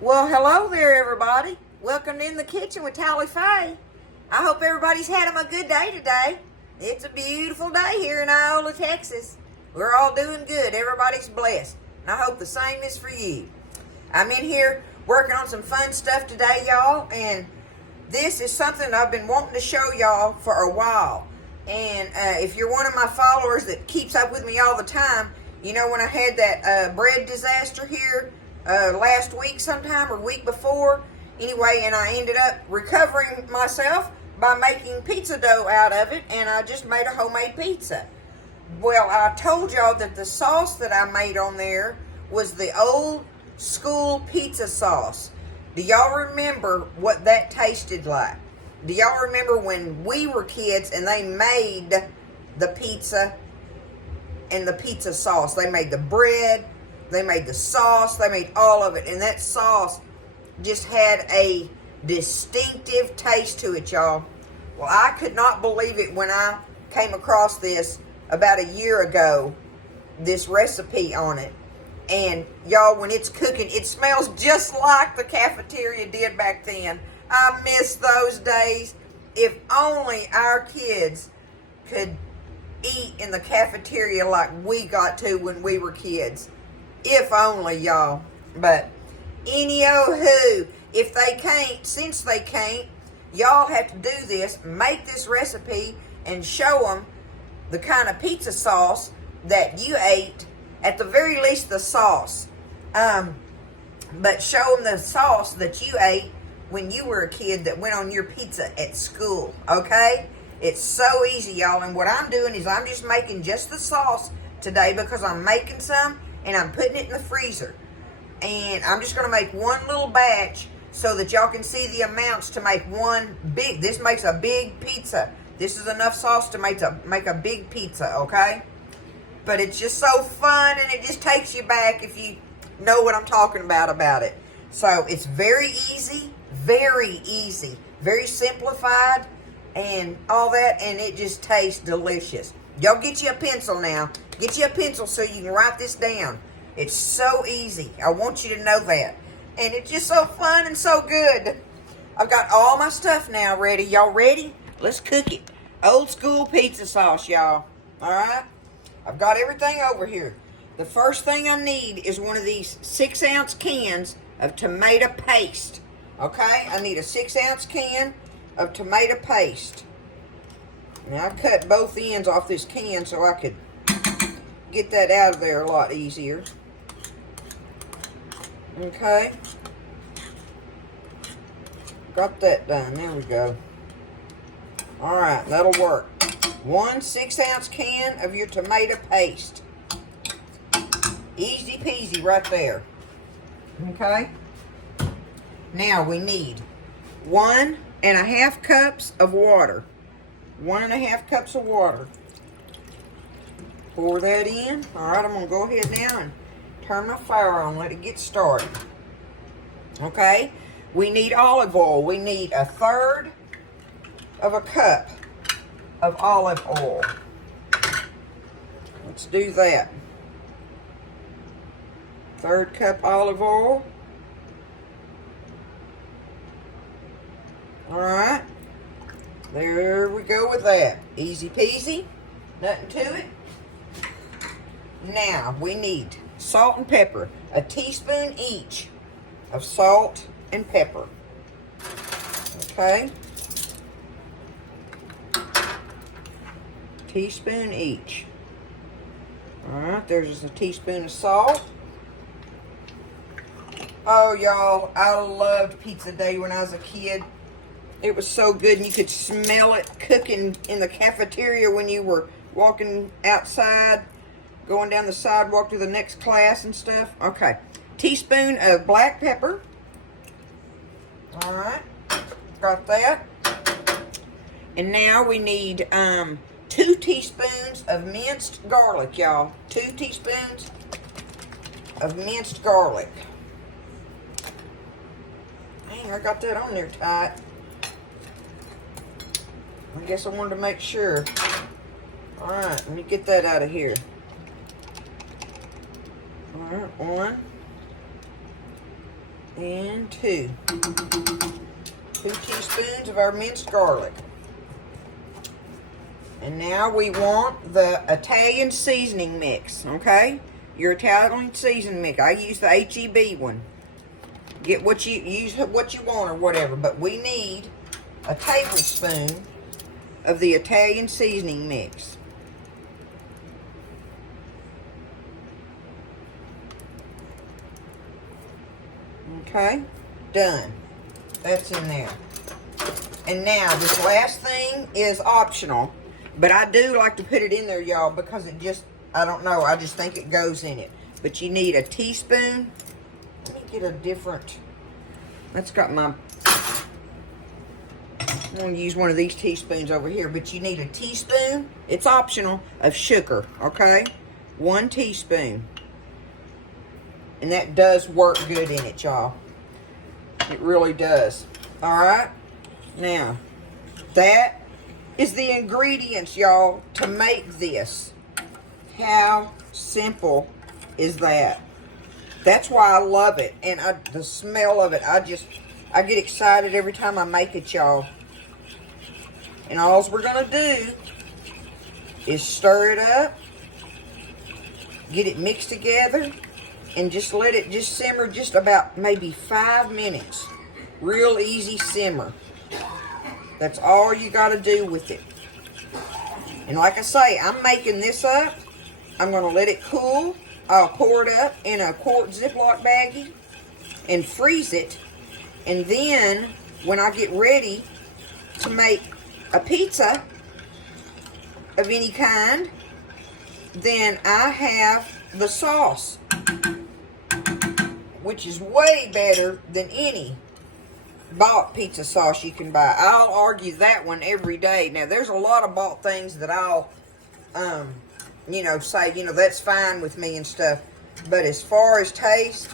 Well, hello there, everybody. Welcome in the kitchen with Tally Faye. I hope everybody's had a good day today. It's a beautiful day here in Iola, Texas. We're all doing good. Everybody's blessed. And I hope the same is for you. I'm in here working on some fun stuff today, y'all. And this is something I've been wanting to show y'all for a while. And if you're one of my followers that keeps up with me all the time, you know when I had that bread disaster here last week sometime or week before. Anyway, and I ended up recovering myself by making pizza dough out of it, and I just made a homemade pizza. Well, I told y'all that the sauce that I made on there was the old school pizza sauce. Do y'all remember what that tasted like? Do y'all remember when we were kids and they made the pizza and the pizza sauce? They made the bread, they made the sauce, they made all of it. And that sauce just had a distinctive taste to it, y'all. Well, I could not believe it when I came across this about a year ago, this recipe on it. And y'all, when it's cooking, it smells just like the cafeteria did back then. I miss those days. If only our kids could eat in the cafeteria like we got to when we were kids. If only, y'all. But any-oh-who, if they can't, since they can't, y'all have to do this, make this recipe and show them the kind of pizza sauce that you ate. At the very least, the sauce. But show them the sauce that you ate when you were a kid that went on your pizza at school, okay? It's so easy, y'all. And what I'm doing is I'm just making just the sauce today because I'm making some and I'm putting it in the freezer. And I'm just going to make one little batch so that y'all can see the amounts to make one big. This makes a big pizza. This is enough sauce to make a big pizza, okay? But it's just so fun, and it just takes you back if you know what I'm talking about it. So it's very easy, very simplified, and all that, and it just tastes delicious. Y'all get you a pencil now. Get you a pencil so you can write this down. It's so easy. I want you to know that. And it's just so fun and so good. I've got all my stuff now ready. Y'all ready? Let's cook it. Old school pizza sauce, y'all. All right? I've got everything over here. The first thing I need is one of these 6-ounce cans of tomato paste. Okay? I need a 6-ounce can of tomato paste. Now, I cut both ends off this can so I could get that out of there a lot easier. Okay? Got that done. There we go. Alright, that'll work. 1 6-ounce can of your tomato paste. Easy peasy right there. Okay? Now we need 1.5 cups of water. 1.5 cups of water. Pour that in. Alright, I'm going to go ahead now and turn my fire on. Let it get started. Okay? We need olive oil. We need 1/3 of a cup of olive oil. Let's do that. 1/3 cup olive oil. Alright. There we go with that. Easy peasy. Nothing to it. Now we need salt and pepper. A teaspoon each of salt and pepper. Okay. Teaspoon each. Alright, there's a teaspoon of salt. Oh, y'all, I loved pizza day when I was a kid. It was so good, and you could smell it cooking in the cafeteria when you were walking outside, going down the sidewalk to the next class and stuff. Okay, teaspoon of black pepper. Alright, got that. And now we need 2 teaspoons of minced garlic, y'all. 2 teaspoons of minced garlic. Dang, I got that on there tight. I guess I wanted to make sure. Alright, let me get that out of here. Alright, 1. And 2. 2 teaspoons of our minced garlic. And now we want the Italian seasoning mix, okay? Your Italian seasoning mix. I use the H-E-B one. Get what you use, what you want or whatever, but we need a tablespoon of the Italian seasoning mix. Okay, done. That's in there. And now this last thing is optional, but I do like to put it in there, y'all, because it just, I don't know, I just think it goes in it. But you need a teaspoon. Let me get a different, that's got my, I'm going to use one of these teaspoons over here, but you need a teaspoon, it's optional, of sugar, okay? 1 teaspoon. And that does work good in it, y'all. It really does. All right? Now, that is the ingredients, y'all, to make this. How simple is that? That's why I love it. And the smell of it, I get excited every time I make it, y'all. And all we're going to do is stir it up, get it mixed together, and just let it just simmer just about maybe 5 minutes. Real easy simmer. That's all you got to do with it. And like I say, I'm making this up. I'm going to let it cool. I'll pour it up in a quart Ziploc baggie and freeze it. And then when I get ready to make a pizza of any kind, then I have the sauce, which is way better than any bought pizza sauce you can buy. I'll argue that one every day. Now, there's a lot of bought things that I'll, say, that's fine with me and stuff. But as far as taste,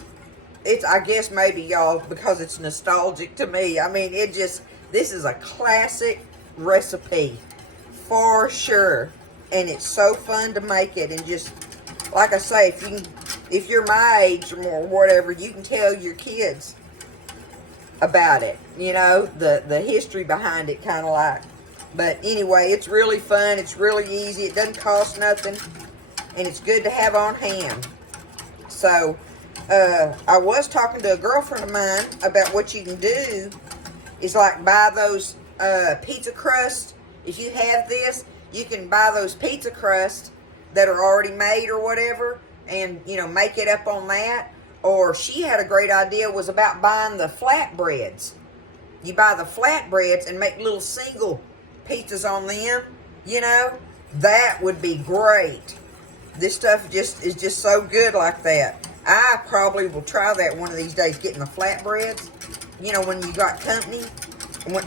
it's, I guess maybe, y'all, because it's nostalgic to me. I mean, this is a classic recipe for sure. And it's so fun to make it. And just, like I say, if you're my age or whatever, you can tell your kids about it, the history behind it, kind of like. But anyway, it's really fun, it's really easy, it doesn't cost nothing, and it's good to have on hand. So I was talking to a girlfriend of mine about what you can do is like buy those pizza crusts. If you have this, you can buy those pizza crusts that are already made or whatever, and make it up on that. Or she had a great idea, was about buying the flatbreads. You buy the flatbreads and make little single pizzas on them, that would be great. This stuff is just so good like that. I probably will try that one of these days, getting the flatbreads, when you got company,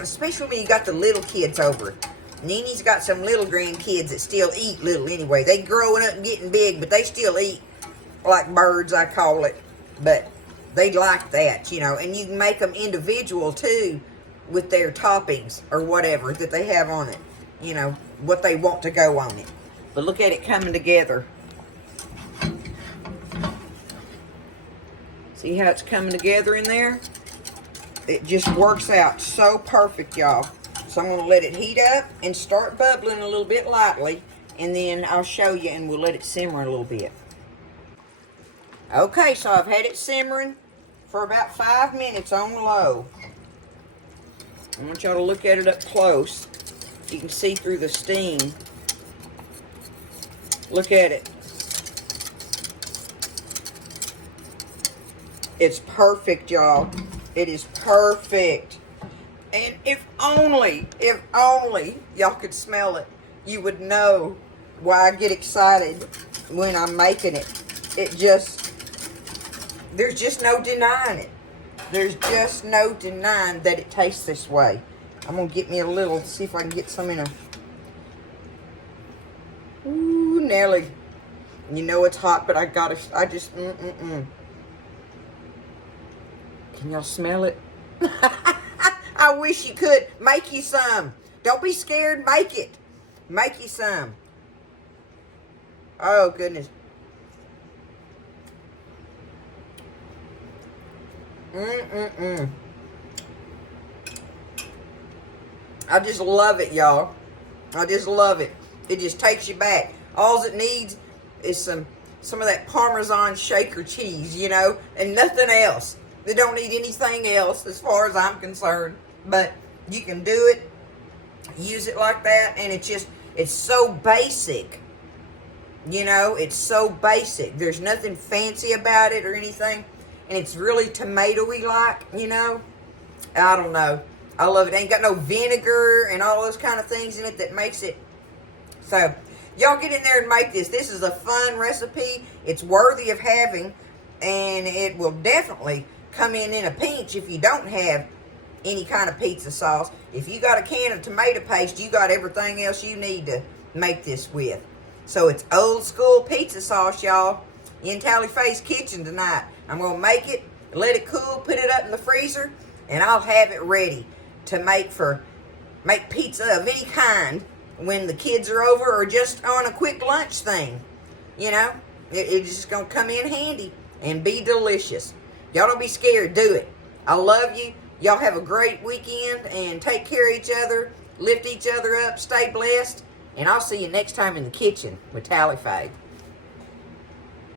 especially when you got the little kids over. Nene's got some little grandkids that still eat little anyway. They growing up and getting big, but they still eat like birds, I call it. But they like that, and you can make them individual too with their toppings or whatever that they have on it, what they want to go on it. But look at it coming together. See how it's coming together in there? It just works out so perfect, y'all. So I'm going to let it heat up and start bubbling a little bit lightly, and then I'll show you and we'll let it simmer a little bit. Okay, so I've had it simmering for about 5 minutes on low. I want y'all to look at it up close. You can see through the steam. Look at it. It's perfect, y'all. It is perfect. And if only y'all could smell it, you would know why I get excited when I'm making it. There's just no denying it. There's just no denying that it tastes this way. I'm going to get me a little, see if I can get some in a... Ooh, Nelly. You know it's hot, but I just, Can y'all smell it? I wish you could. Make you some. Don't be scared. Make it. Make you some. Oh, goodness. Mm-mm-mm. I just love it, y'all. I just love it. It just takes you back. All it needs is some of that Parmesan shaker cheese, you know, and nothing else. They don't need anything else as far as I'm concerned. But you can do it, use it like that, and it's so basic. You know, it's so basic. There's nothing fancy about it or anything. And it's really tomatoey like, you know. I don't know. I love it. Ain't got no vinegar and all those kind of things in it that makes it. So, y'all get in there and make this. This is a fun recipe. It's worthy of having. And it will definitely come in a pinch if you don't have any kind of pizza sauce. If you got a can of tomato paste, you got everything else you need to make this with. So it's old school pizza sauce, y'all, in Tally Faye's kitchen tonight. I'm going to make it, let it cool, put it up in the freezer, and I'll have it ready to make pizza of any kind when the kids are over or just on a quick lunch thing. You know, it's just going to come in handy and be delicious. Y'all don't be scared. Do it. I love you. Y'all have a great weekend and take care of each other. Lift each other up. Stay blessed. And I'll see you next time in the kitchen with Tally Faye.